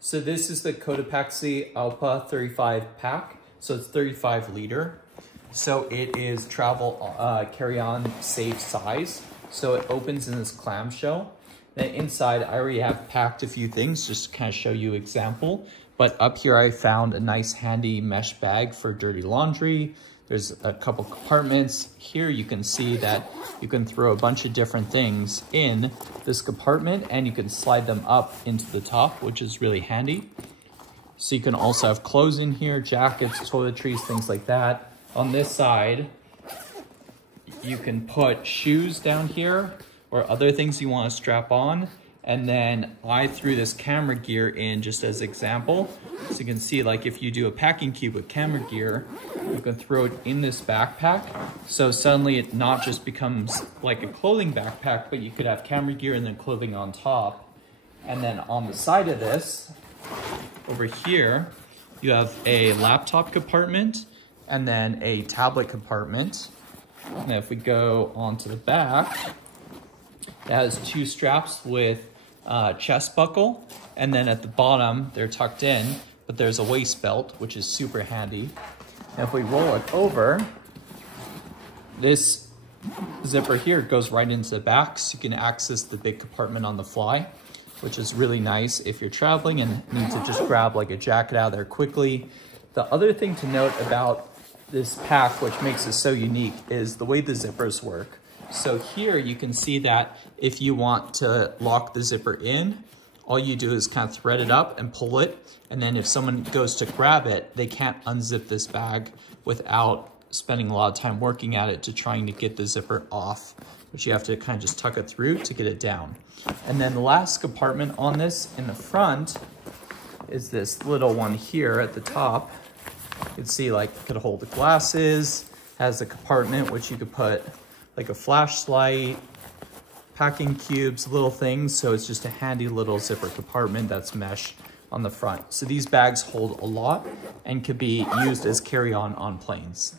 So this is the Cotopaxi Allpa 35 pack. So it's 35 liter. So it is travel carry-on safe size. So it opens in this clamshell. Then inside, I already have packed a few things just to kind of show you example. But up here, I found a nice handy mesh bag for dirty laundry. There's a couple compartments. Here you can see that you can throw a bunch of different things in this compartment and you can slide them up into the top, which is really handy. So you can also have clothes in here, jackets, toiletries, things like that. On this side, you can put shoes down here or other things you want to strap on. And then I threw this camera gear in just as example. So you can see, like, if you do a packing cube with camera gear, you can throw it in this backpack. So suddenly it not just becomes like a clothing backpack, but you could have camera gear and then clothing on top. And then on the side of this, over here, you have a laptop compartment and then a tablet compartment. And if we go onto the back, it has two straps with chest buckle, and then at the bottom they're tucked in, but there's a waist belt, which is super handy. And if we roll it over, this zipper here goes right into the back, so you can access the big compartment on the fly, which is really nice if you're traveling and need to just grab like a jacket out of there quickly. The other thing to note about this pack, which makes it so unique, is the way the zippers work. So here you can see that if you want to lock the zipper in, all you do is kind of thread it up and pull it. And then if someone goes to grab it, they can't unzip this bag without spending a lot of time working at it to trying to get the zipper off, which you have to kind of just tuck it through to get it down. And then the last compartment on this in the front is this little one here at the top. You can see, like, it could hold the glasses, has a compartment which you could put like a flashlight, packing cubes, little things. So it's just a handy little zipper compartment that's mesh on the front. So these bags hold a lot and could be used as carry-on planes.